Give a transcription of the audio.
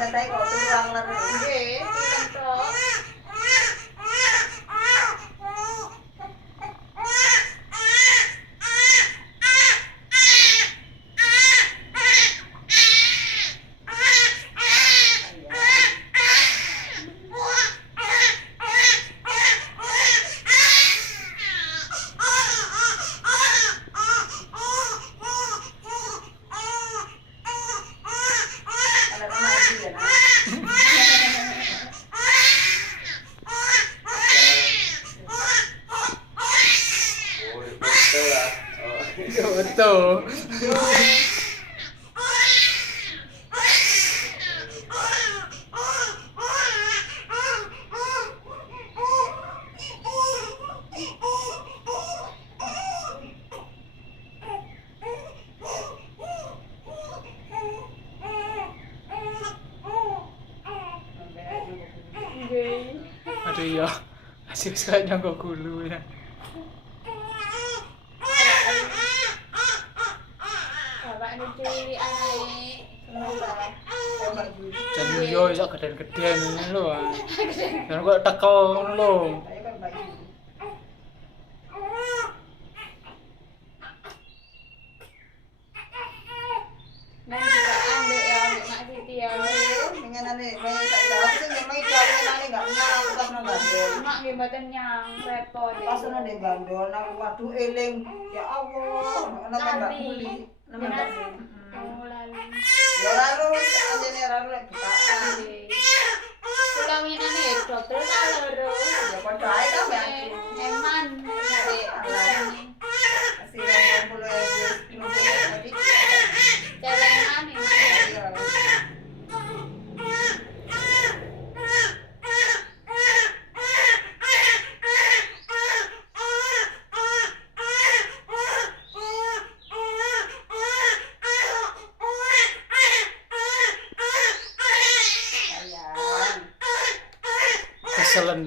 Dadai kok tulang ler. Nggih, film tok. Kalau anak itu ya nak. Oh, betul lah. Oh. Betul. Nggih. Aduh iya. Asik sekali nyangkut gulu ya. Bapak ini cilik anake. Semoga. Coba dulu. Dan yo iso geden-geden ini lho. Dan kok tekel ngono lho. Ayo kan bayi. Nang juga ambek ya, ambek Mak Siti ya. Dengan ane, mai tak tahu sih memang jauh ane enggak nyang pas nang gandol. Mak nggih mboten nyang, repot. Pas nang di gandol nang waduh eling. Ya Allah, nang Mbak Muli. Nang Mbak Muli. Oh, lali. Ya lalu anjene lalu lek bukaan. Nggih. Kula winane ya dokter ta loro. Ya padha ae ta Mbak. Eman dari ini. Asih nang mulai tadi. Celengan ini. Sayang. Keselen.